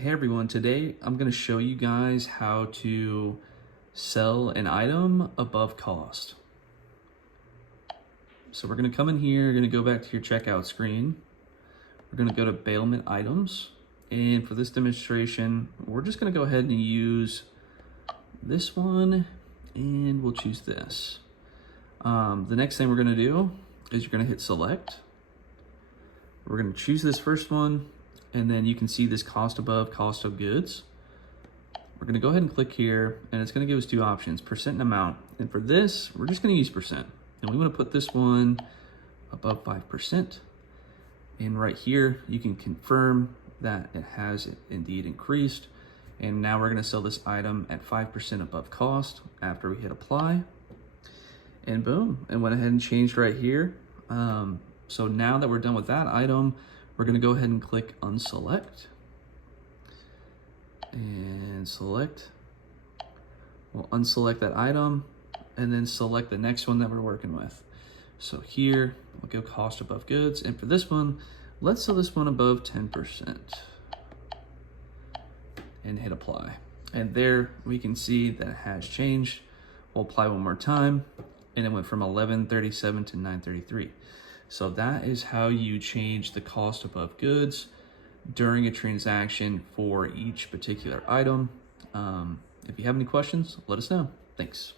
Hey everyone, today I'm going to show you guys how to sell an item above cost. So we're going to come in here, you're going to go back to your checkout screen. We're going to go to bailment items. And for this demonstration, we're just going to go ahead and use this one and we'll choose this. The next thing we're going to do is you're going to hit select. We're going to choose this first one. And then you can see this cost above cost of goods. We're gonna go ahead and click here and it's gonna give us two options, percent and amount. And for this, we're just gonna use percent. And we wanna put this one above 5%. And right here, you can confirm that it has indeed increased. And now we're gonna sell this item at 5% above cost after we hit apply. And boom, and went ahead and changed right here. So now that we're done with that item, we're gonna go ahead and click unselect and select. We'll unselect that item and then select the next one that we're working with. So here, we'll go cost above goods. And for this one, let's sell this one above 10% and hit apply. And there we can see that it has changed. We'll apply one more time and it went from 1137 to 933. So that is how you change the cost above goods during a transaction for each particular item. If you have any questions, let us know. Thanks.